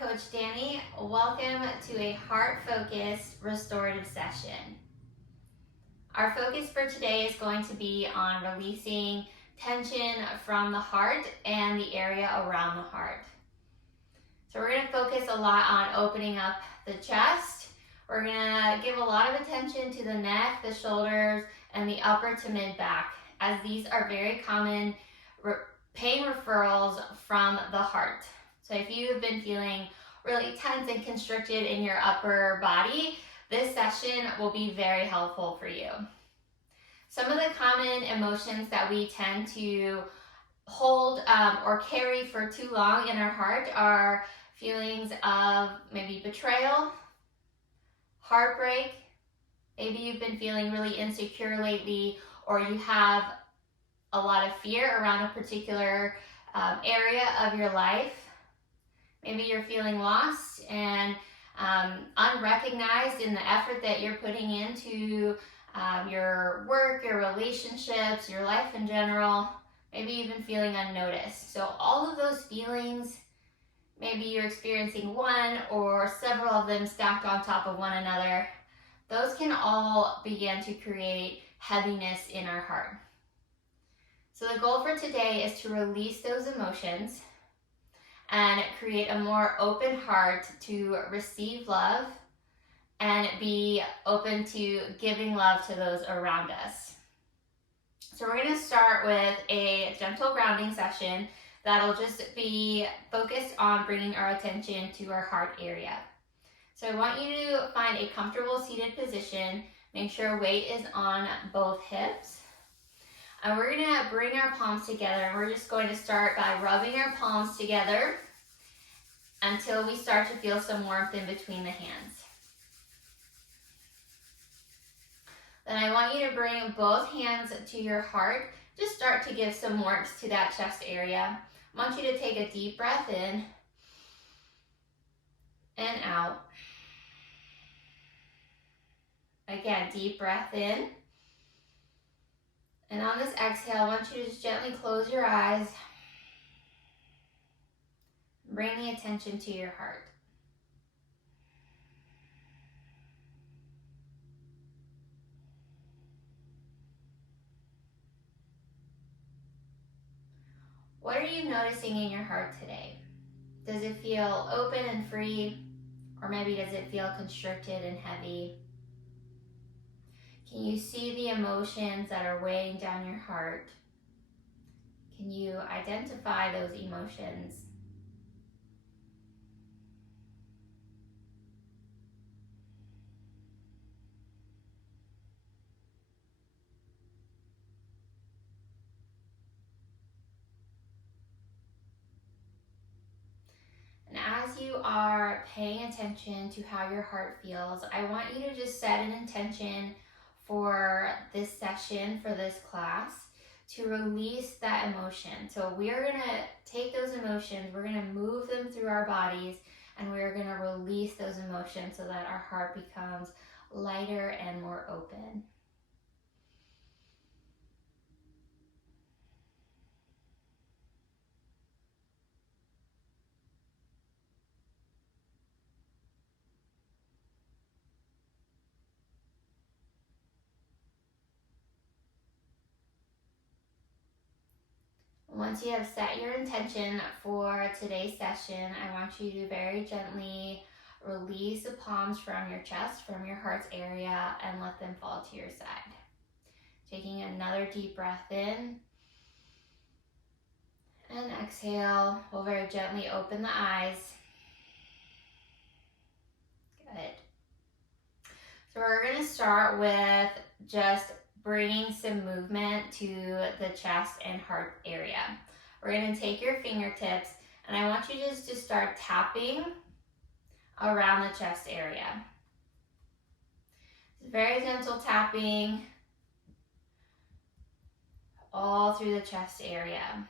I'm Coach Danny. Welcome to a heart-focused restorative session. Our focus for today is going to be on releasing tension from the heart and the area around the heart. So we're going to focus a lot on opening up the chest. We're going to give a lot of attention to the neck, the shoulders, and the upper to mid back, as these are very common pain referrals from the heart. So if you have been feeling really tense and constricted in your upper body, this session will be very helpful for you. Some of the common emotions that we tend to hold or carry for too long in our heart are feelings of maybe betrayal, heartbreak. Maybe you've been feeling really insecure lately, or you have a lot of fear around a particular area of your life. Maybe you're feeling lost and unrecognized in the effort that you're putting into your work, your relationships, your life in general. Maybe you've been feeling unnoticed. So all of those feelings, maybe you're experiencing one or several of them stacked on top of one another, those can all begin to create heaviness in our heart. So the goal for today is to release those emotions and create a more open heart to receive love and be open to giving love to those around us. So we're going to start with a gentle grounding session that'll just be focused on bringing our attention to our heart area. So I want you to find a comfortable seated position. Make sure weight is on both hips. And we're going to bring our palms together, and we're just going to start by rubbing our palms together until we start to feel some warmth in between the hands. Then I want you to bring both hands to your heart. Just start to give some warmth to that chest area. I want you to take a deep breath in and out. Again, deep breath in. And on this exhale, I want you to just gently close your eyes. Bring the attention to your heart. What are you noticing in your heart today? Does it feel open and free? Or maybe does it feel constricted and heavy? Can you see the emotions that are weighing down your heart? Can you identify those emotions? And as you are paying attention to how your heart feels, I want you to just set an intention for this session, for this class, to release that emotion. So we are going to take those emotions, we're going to move them through our bodies, and we're going to release those emotions so that our heart becomes lighter and more open. Once you have set your intention for today's session, I want you to very gently release the palms from your chest, from your heart's area, and let them fall to your side. Taking another deep breath in. And exhale, we'll very gently open the eyes. Good. So we're going to start with just bringing some movement to the chest and heart area. We're going to take your fingertips, and I want you just to start tapping around the chest area. It's very gentle tapping all through the chest area.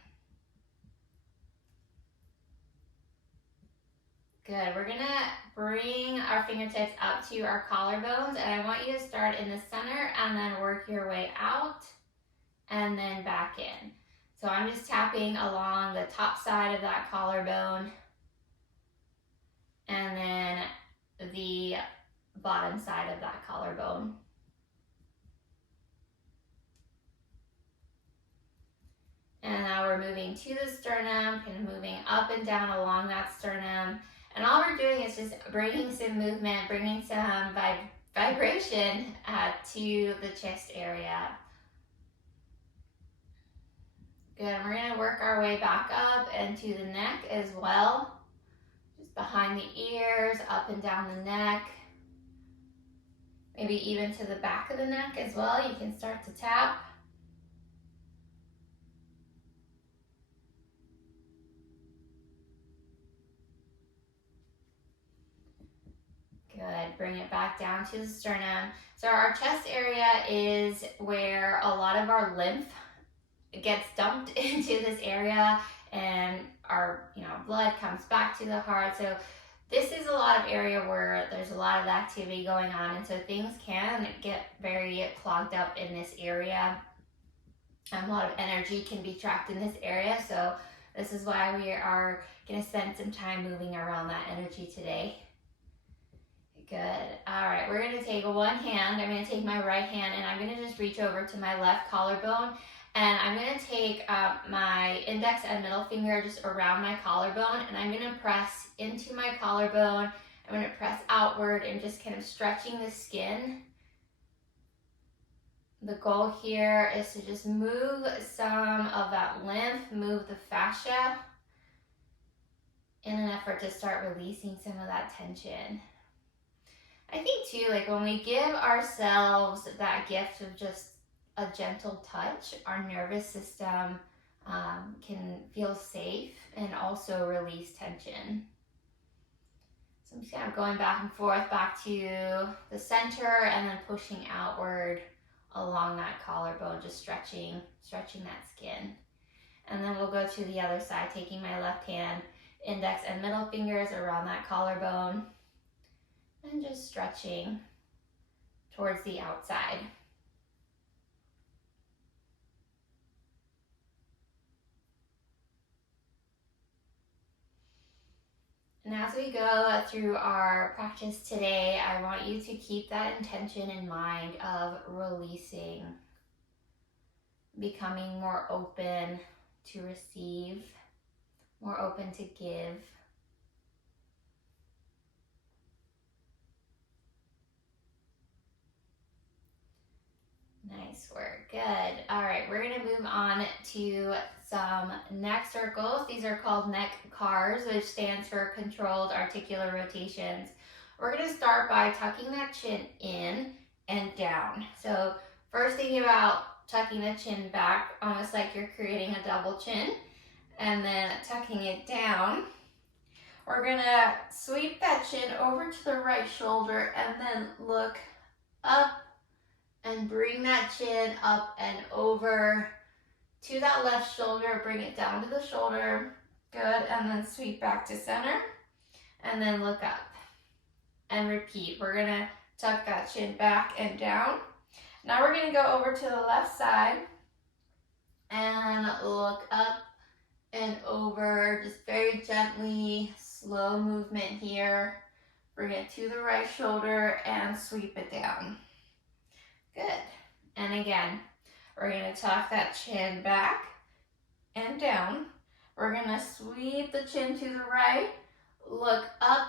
Good. We're going to bring our fingertips up to our collarbones, and I want you to start in the center and then work your way out and then back in. So I'm just tapping along the top side of that collarbone bottom side of that collarbone. And now we're moving to the sternum, kind of moving up and down along that sternum. And all we're doing is just bringing some movement, bringing some vibration to the chest area. Good, and we're gonna work our way back up and to the neck as well. Just behind the ears, up and down the neck. Maybe even to the back of the neck as well. You can start to tap. Good, bring it back down to the sternum. So our chest area is where a lot of our lymph gets dumped into this area, and our blood comes back to the heart. So this is a lot of area where there's a lot of activity going on, and so things can get very clogged up in this area. A lot of energy can be trapped in this area, so this is why we are going to spend some time moving around that energy today. Good. All right, we're going to take one hand. I'm going to take my right hand, and I'm going to just reach over to my left collarbone, and I'm going to take my index and middle finger just around my collarbone, and I'm going to press into my collarbone. I'm going to press outward and just kind of stretching the skin. The goal here is to just move some of that lymph, move the fascia in an effort to start releasing some of that tension. I think too, like when we give ourselves that gift of just a gentle touch, our nervous system can feel safe and also release tension. So I'm just kind of going back and forth, back to the center, and then pushing outward along that collarbone, just stretching that skin. And then we'll go to the other side, taking my left hand, index and middle fingers around that collarbone, and just stretching towards the outside. And as we go through our practice today, I want you to keep that intention in mind of releasing, becoming more open to receive, more open to give. Nice work, good. All right, we're gonna move on to some neck circles. These are called neck cars, which stands for controlled articular rotations. We're gonna start by tucking that chin in and down. So first thinking about tucking the chin back, almost like you're creating a double chin, and then tucking it down. We're gonna sweep that chin over to the right shoulder and then look up and bring that chin up and over to that left shoulder. Bring it down to the shoulder. Good. And then sweep back to center. And then look up. And repeat. We're going to tuck that chin back and down. Now we're going to go over to the left side. And look up and over. Just very gently. Slow movement here. Bring it to the right shoulder and sweep it down. Good. And again, we're going to tuck that chin back and down. We're going to sweep the chin to the right, look up,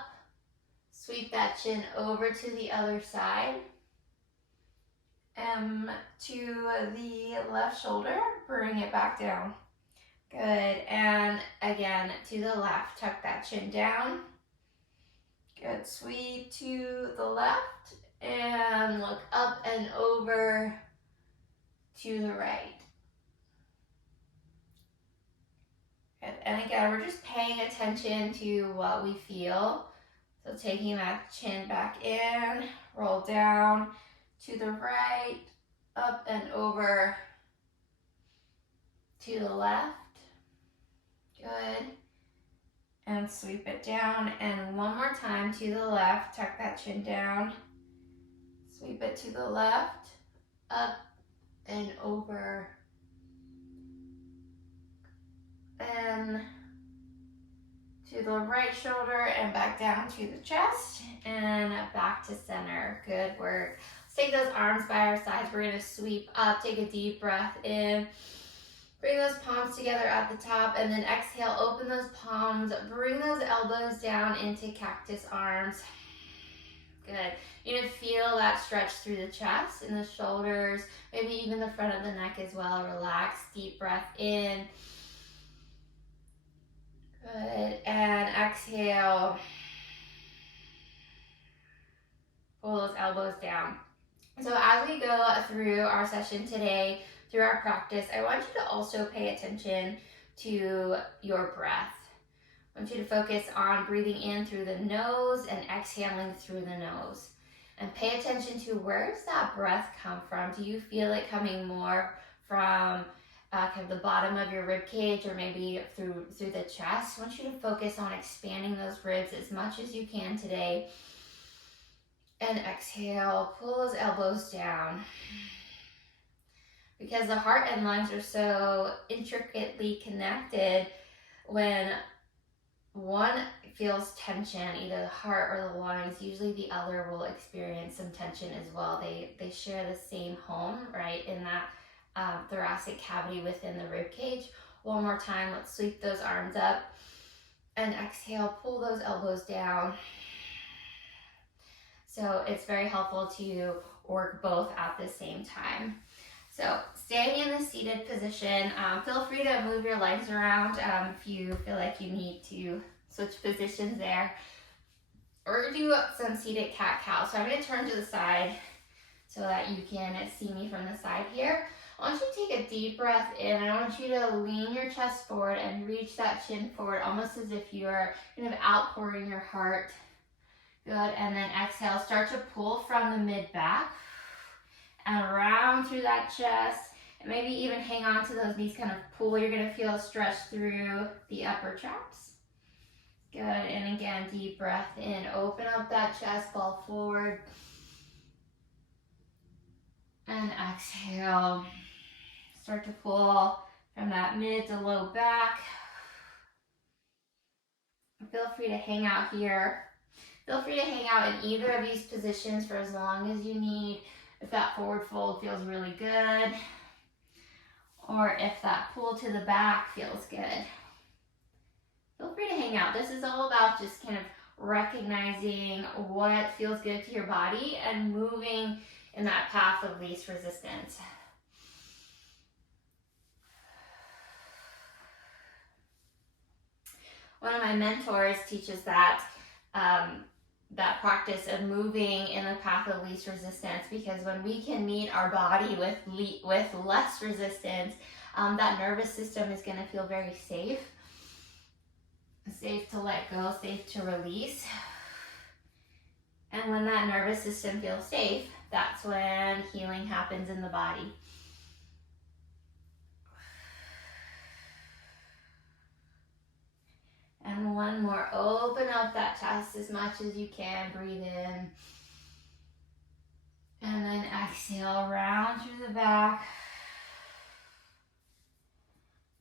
sweep that chin over to the other side, to the left shoulder, bring it back down. Good. And again, to the left, tuck that chin down. Good. Sweep to the left. And look up and over to the right. Good. And again, we're just paying attention to what we feel. So taking that chin back in, roll down to the right, up and over to the left. Good. And sweep it down. And one more time to the left, tuck that chin down. Sweep it to the left, up and over, and to the right shoulder and back down to the chest and back to center. Good work. Let's take those arms by our sides. We're gonna sweep up, take a deep breath in. Bring those palms together at the top and then exhale, open those palms, bring those elbows down into cactus arms. Good. You're gonna feel that stretch through the chest and the shoulders, maybe even the front of the neck as well. Relax, deep breath in. Good, and exhale. Pull those elbows down. So as we go through our session today, through our practice, I want you to also pay attention to your breath. I want you to focus on breathing in through the nose and exhaling through the nose. And pay attention to, where does that breath come from? Do you feel it coming more from kind of the bottom of your rib cage, or maybe through the chest? I want you to focus on expanding those ribs as much as you can today. And exhale, pull those elbows down. Because the heart and lungs are so intricately connected, when one feels tension, either the heart or the lungs, usually the other will experience some tension as well. They share the same home, right, in that thoracic cavity within the rib cage. One more time, let's sweep those arms up and exhale, pull those elbows down. So it's very helpful to work both at the same time. So staying in the seated position, feel free to move your legs around if you feel like you need to switch positions there. Or do some seated cat-cow. So I'm going to turn to the side so that you can see me from the side here. I want you to take a deep breath in. I want you to lean your chest forward and reach that chin forward, almost as if you're kind of outpouring your heart. Good, and then exhale, start to pull from the mid-back and around through that chest, and maybe even hang on to those knees, kind of pull. You're gonna feel a stretch through the upper traps. Good, and again, deep breath in, open up that chest, fall forward. And exhale, start to pull from that mid to low back. Feel free to hang out here. Feel free to hang out in either of these positions for as long as you need. If that forward fold feels really good, or if that pull to the back feels good. Feel free to hang out. This is all about just kind of recognizing what feels good to your body and moving in that path of least resistance. One of my mentors teaches that practice of moving in the path of least resistance, because when we can meet our body with less resistance, that nervous system is going to feel very safe to let go, safe to release. And when that nervous system feels safe, that's when healing happens in the body. And one more, open up that chest as much as you can, breathe in. And then exhale, round through the back.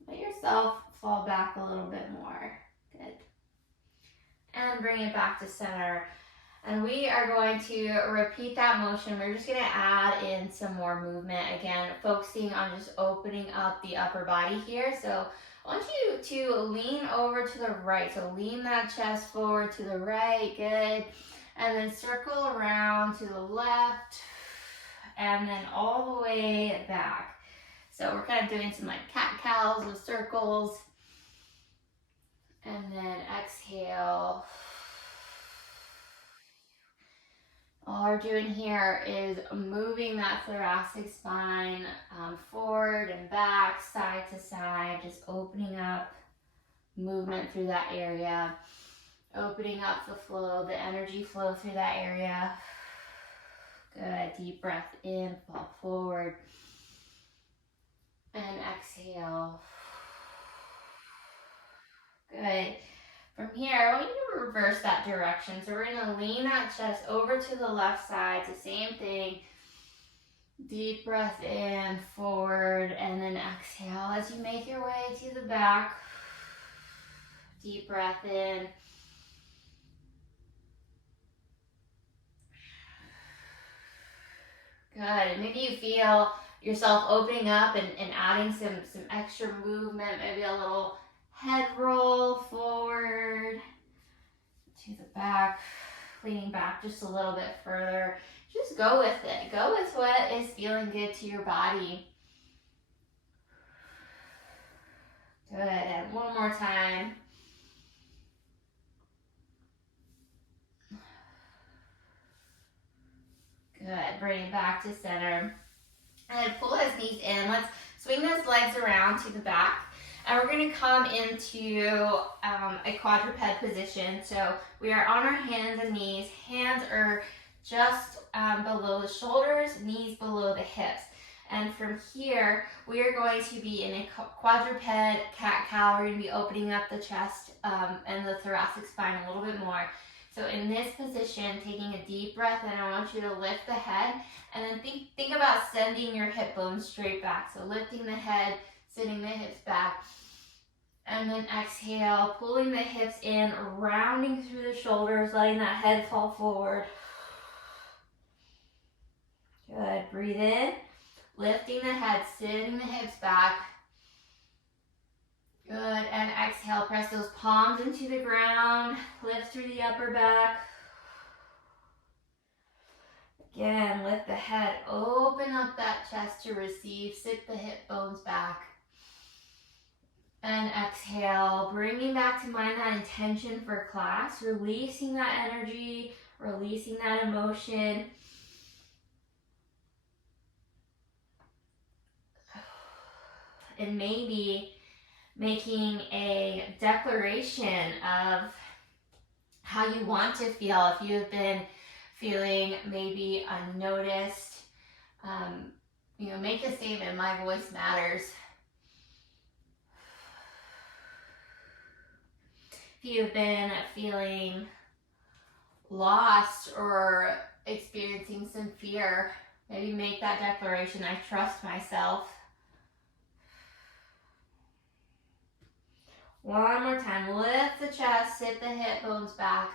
Let yourself fall back a little bit more, good. And bring it back to center. And we are going to repeat that motion. We're just gonna add in some more movement. Again, focusing on just opening up the upper body here. So I want you to lean over to the right. So lean that chest forward to the right, good. And then circle around to the left, and then all the way back. So we're kind of doing some like cat-cows with circles. And then exhale. All we're doing here is moving that thoracic spine forward and back, side to side, just opening up movement through that area, opening up the flow, the energy flow through that area. Good, deep breath in, fall forward, and exhale. Good. From here, I want you to reverse that direction. So we're going to lean that chest over to the left side. It's the same thing. Deep breath in, forward, and then exhale as you make your way to the back. Deep breath in. Good. Maybe you feel yourself opening up and adding some extra movement, maybe a little head roll forward to the back, leaning back just a little bit further. Just go with it. Go with what is feeling good to your body. Good. And one more time. Good. Bring it back to center. And pull those knees in. Let's swing those legs around to the back. And we're going to come into a quadruped position. So we are on our hands and knees. Hands are just below the shoulders, knees below the hips. And from here, we are going to be in a quadruped cat-cow. We're going to be opening up the chest and the thoracic spine a little bit more. So in this position, taking a deep breath in, I want you to lift the head and then think about sending your hip bones straight back. So lifting the head, sending the hips back. And then exhale, pulling the hips in, rounding through the shoulders, letting that head fall forward. Good. Breathe in, lifting the head, sending the hips back. Good, and exhale, press those palms into the ground, lift through the upper back. Again, lift the head, open up that chest to receive, sit the hip bones back. And exhale, bringing back to mind that intention for class, releasing that energy, releasing that emotion. And maybe making a declaration of how you want to feel. If you have been feeling maybe unnoticed, make a statement, my voice matters. If you've been feeling lost or experiencing some fear, maybe make that declaration, I trust myself. One more time, lift the chest, sit the hip bones back.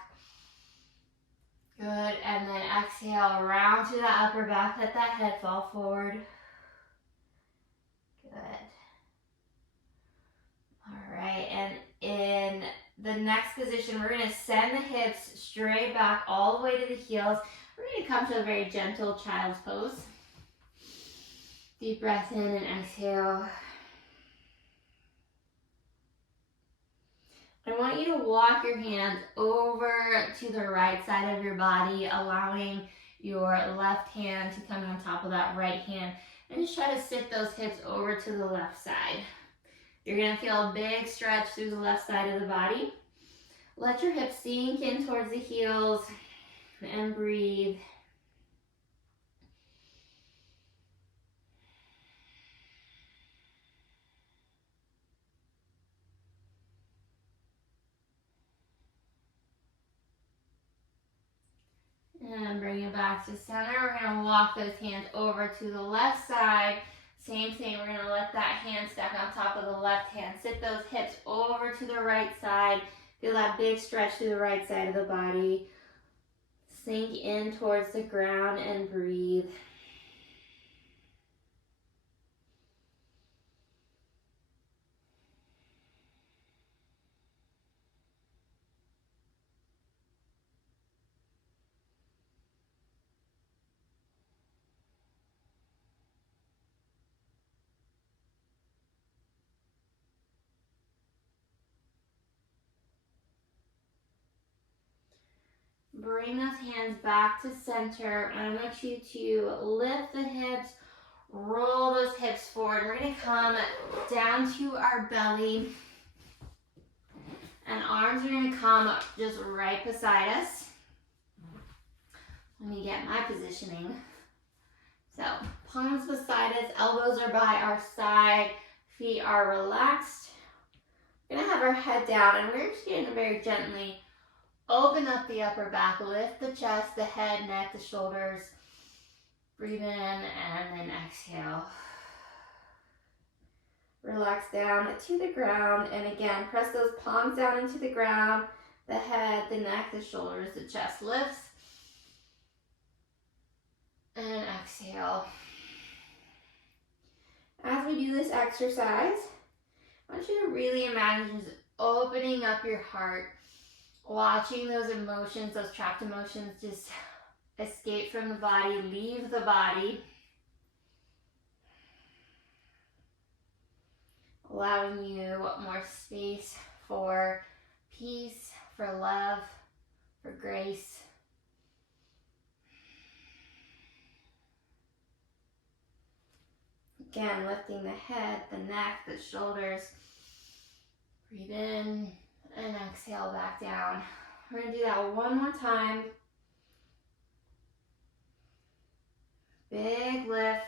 Good, and then exhale, round through that upper back, let that head fall forward. Good. All right, and in the next position, we're going to send the hips straight back all the way to the heels. We're going to come to a very gentle child's pose. Deep breath in and exhale. I want you to walk your hands over to the right side of your body, allowing your left hand to come on top of that right hand. And just try to sit those hips over to the left side. You're going to feel a big stretch through the left side of the body. Let your hips sink in towards the heels and breathe. And bring it back to center. We're going to walk those hands over to the left side. Same thing, we're going to let that hand stack on top of the left hand. Sit those hips over to the right side. Feel that big stretch through the right side of the body. Sink in towards the ground and breathe. Bring those hands back to center. I want you to lift the hips, roll those hips forward. We're going to come down to our belly. And arms are going to come just right beside us. Let me get my positioning. So, palms beside us, elbows are by our side, feet are relaxed. We're going to have our head down, and we're just going to very gently open up the upper back, lift the chest, the head, neck, the shoulders. Breathe in and then exhale. Relax down to the ground, and again, press those palms down into the ground, the head, the neck, the shoulders, the chest lifts. And exhale. As we do this exercise, I want you to really imagine just opening up your heart, watching those emotions, those trapped emotions just escape from the body, leave the body. Allowing you more space for peace, for love, for grace. Again, lifting the head, the neck, the shoulders. Breathe in and exhale back down. We're going to do that one more time. Big lift.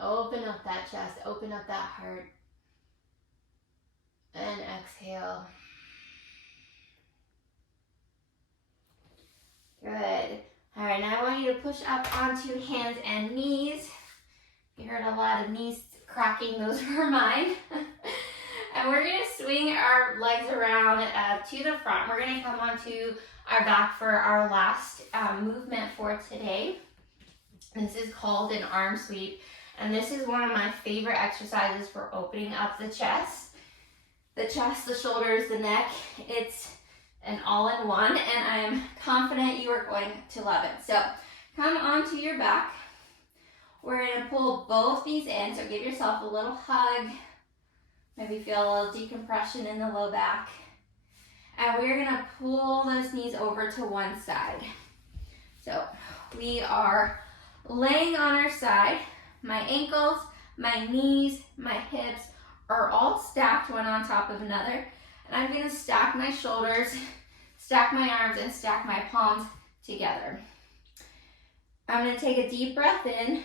Open up that chest, open up that heart. And exhale. Good. All right, now I want you to push up onto hands and knees. You heard a lot of knees cracking, those were mine. And we're gonna swing our legs around to the front. We're gonna come onto our back for our last movement for today. This is called an arm sweep. And this is one of my favorite exercises for opening up the chest. The chest, the shoulders, the neck, it's an all-in-one, and I am confident you are going to love it. So come onto your back. We're going to pull both knees in, so give yourself a little hug. Maybe feel a little decompression in the low back. And we're going to pull those knees over to one side. So we are laying on our side. My ankles, my knees, my hips are all stacked one on top of another. And I'm going to stack my shoulders, stack my arms, and stack my palms together. I'm going to take a deep breath in,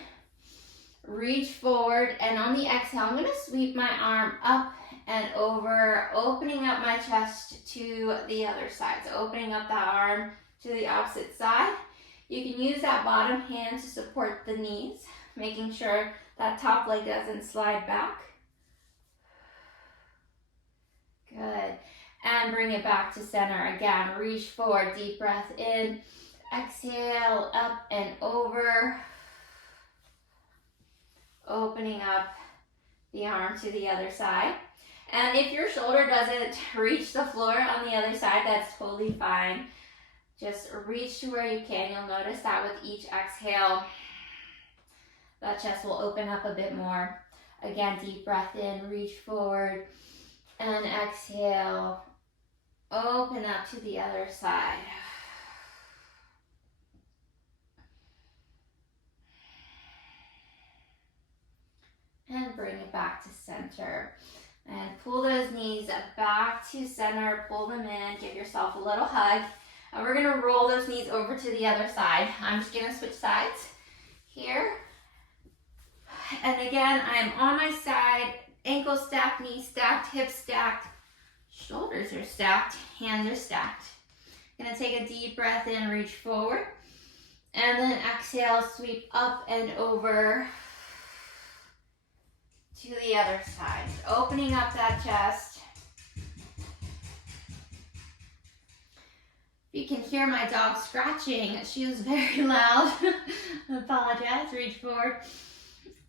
reach forward, and on the exhale, I'm going to sweep my arm up and over, opening up my chest to the other side. So opening up that arm to the opposite side. You can use that bottom hand to support the knees, making sure that top leg doesn't slide back. Good. And bring it back to center. Again, reach forward, deep breath in. Exhale, up and over. Opening up the arm to the other side. And if your shoulder doesn't reach the floor on the other side, that's totally fine. Just reach to where you can. You'll notice that with each exhale, that chest will open up a bit more. Again, deep breath in, reach forward. And exhale, open up to the other side. And bring it back to center. And pull those knees back to center, pull them in, give yourself a little hug. And we're gonna roll those knees over to the other side. I'm just gonna switch sides here. And again, I'm on my side. Ankles stacked, knees stacked, hips stacked, shoulders are stacked, hands are stacked. Gonna take a deep breath in, reach forward, and then exhale, sweep up and over to the other side. Opening up that chest. You can hear my dog scratching. She was very loud. I apologize. Reach forward.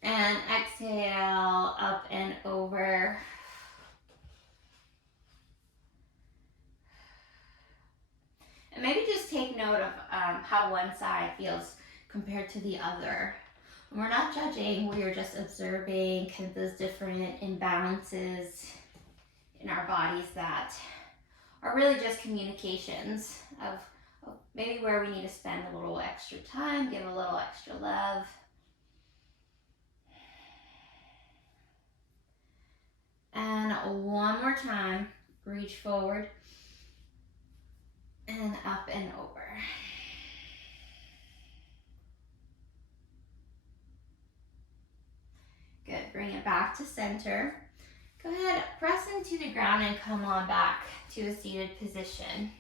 And exhale, up and over. And maybe just take note of how one side feels compared to the other. We're not judging, we're just observing kind of those different imbalances in our bodies that are really just communications of maybe where we need to spend a little extra time, give a little extra love. And one more time, reach forward and up and over. Good, bring it back to center. Go ahead, press into the ground and come on back to a seated position.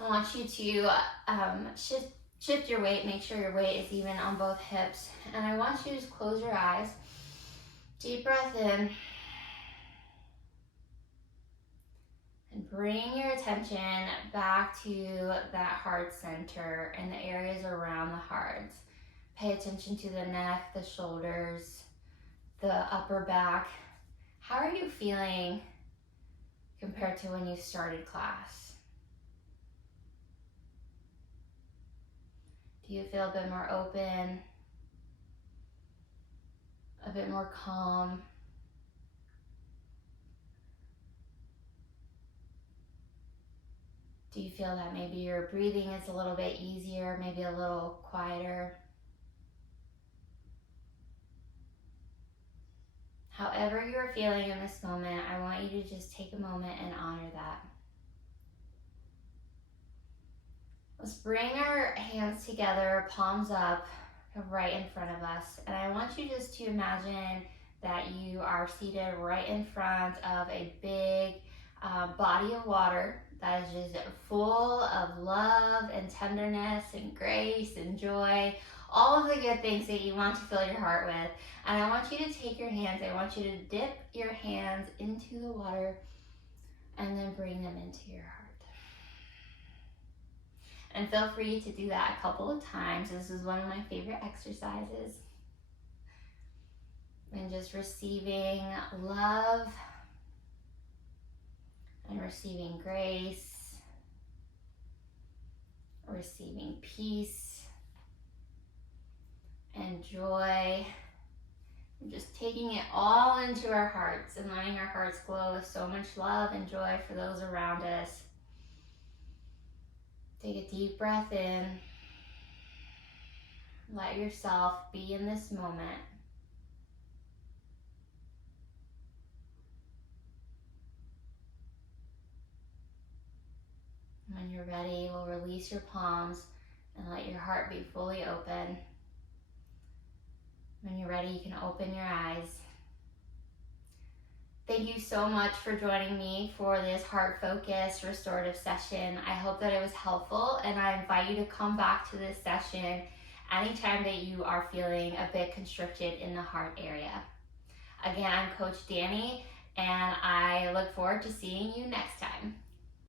I want you to shift your weight, make sure your weight is even on both hips. And I want you to just close your eyes. Deep breath in. And bring your attention back to that heart center and the areas around the heart. Pay attention to the neck, the shoulders, the upper back. How are you feeling compared to when you started class? Do you feel a bit more open? A bit more calm? Do you feel that maybe your breathing is a little bit easier, maybe a little quieter? However you're feeling in this moment, I want you to just take a moment and honor that. Let's bring our hands together, palms up, right in front of us. And I want you just to imagine that you are seated right in front of a big body of water that is just full of love and tenderness and grace and joy, all of the good things that you want to fill your heart with. And I want you to take your hands, I want you to dip your hands into the water and then bring them into your heart. And feel free to do that a couple of times. This is one of my favorite exercises. And just receiving love and receiving grace, receiving peace and joy. And just taking it all into our hearts and letting our hearts glow with so much love and joy for those around us. Take a deep breath in. Let yourself be in this moment. When you're ready, we'll release your palms and let your heart be fully open. When you're ready, you can open your eyes. Thank you so much for joining me for this heart-focused restorative session. I hope that it was helpful, and I invite you to come back to this session anytime that you are feeling a bit constricted in the heart area. Again, I'm Coach Danny, and I look forward to seeing you next time.